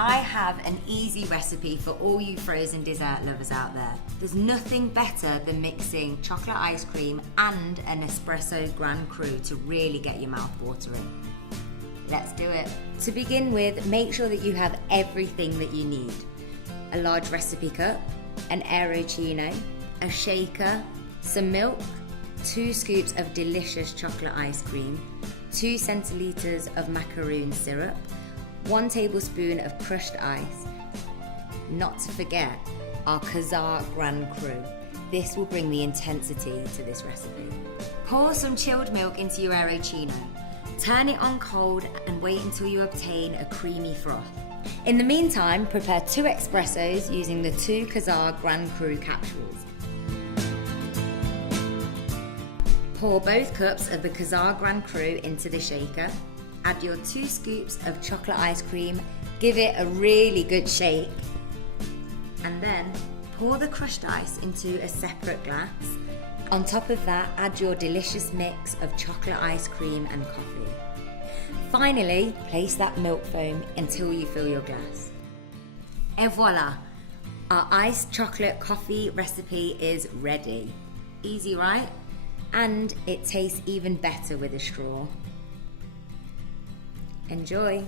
I have an easy recipe for all you frozen dessert lovers out there. There's nothing better than mixing chocolate ice cream and an espresso Grand Cru to really get your mouth watering. Let's do it. To begin with, make sure that you have everything that you need. A large recipe cup, an aerochino, a shaker, some milk, 2 scoops of delicious chocolate ice cream, 2 centiliters of macaroon syrup, 1 tablespoon of crushed ice, not to forget our Kazar Grand Cru. This will bring the intensity to this recipe. Pour some chilled milk into your aerochino. Turn it on cold and wait until you obtain a creamy froth. In the meantime, prepare 2 espressos using the 2 Kazar Grand Cru capsules. Pour both cups of the Kazar Grand Cru into the shaker. Add your 2 scoops of chocolate ice cream. Give it a really good shake. And then pour the crushed ice into a separate glass. On top of that, add your delicious mix of chocolate ice cream and coffee. Finally, place that milk foam until you fill your glass. Et voila! Our iced chocolate coffee recipe is ready. Easy, right? And it tastes even better with a straw. Enjoy!